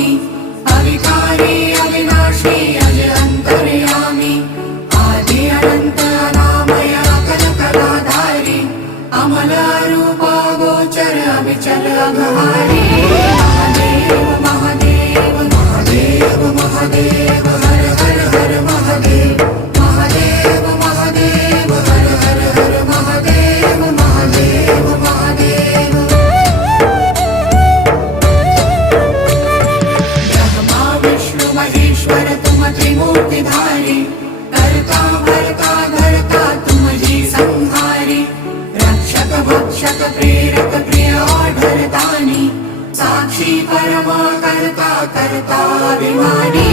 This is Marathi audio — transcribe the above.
स्वामी अविकारी अविनाशी अज अंतर्यामी आदि अनंत अनामय अकल कलाधारी अमल रूप गोचर अविचल अघहारी महादेव महादेव महादेव महादेव हर हर हर महादेव महादेव महादेव हर हर हर महादेव महादेव महादेव ब्रह्मा विष्णु महेश्वर तुम त्रिमूर्तिधारी कर्ता भर्ता धर्ता तुम जी संहारी रक्षक भक्षक प्रेरक प्रिय आढरतानी साक्षी परमा कर्ता कर्ता अभिमानी